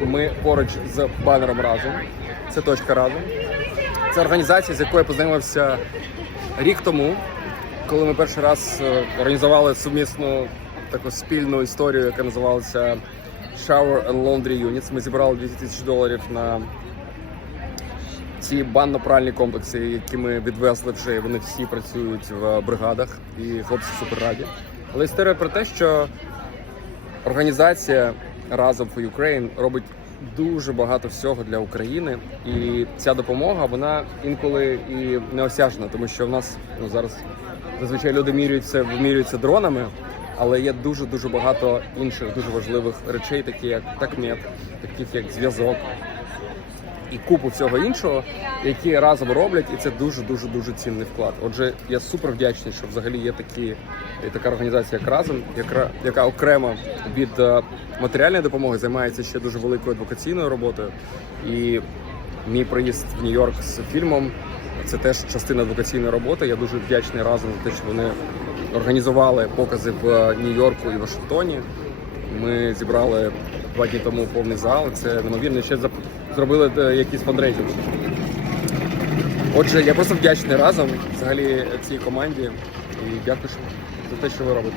ми поруч з банером разом. Це точка разом. Це організація, з якою я познайомився рік тому, коли ми перший раз е, організували сумісну таку спільну історію, яка називалася Shower and Laundry Units. Ми зібрали 200 тисяч доларів на ці банно-пральні комплекси, які ми відвезли вже, вони всі працюють в бригадах, і хлопці супер раді. Але історія про те, що організація разом for Ukraine робить дуже багато всього для України, і ця допомога вона інколи і неосяжна, тому що в нас ну зараз зазвичай люди міряються вимірюються дронами. Але є дуже дуже багато інших дуже важливих речей, такі як такмет, таких як зв'язок, і купу всього іншого, які разом роблять, і це дуже дуже дуже цінний вклад. Отже, я супер вдячний, що взагалі є такі і така організація, як разом, яка, яка окремо від е, матеріальної допомоги займається ще дуже великою адвокаційною роботою. І мій приїзд в Нью-Йорк з фільмом це теж частина адвокаційної роботи. Я дуже вдячний разом за те, що вони організували покази в е, Нью-Йорку і Вашингтоні. Ми зібрали два дні тому повний зал. Це неймовірно. Ще зробили якісь якийсь фандрейзинг. Отже, я просто вдячний разом взагалі цій команді і дякую за те, що ви робите.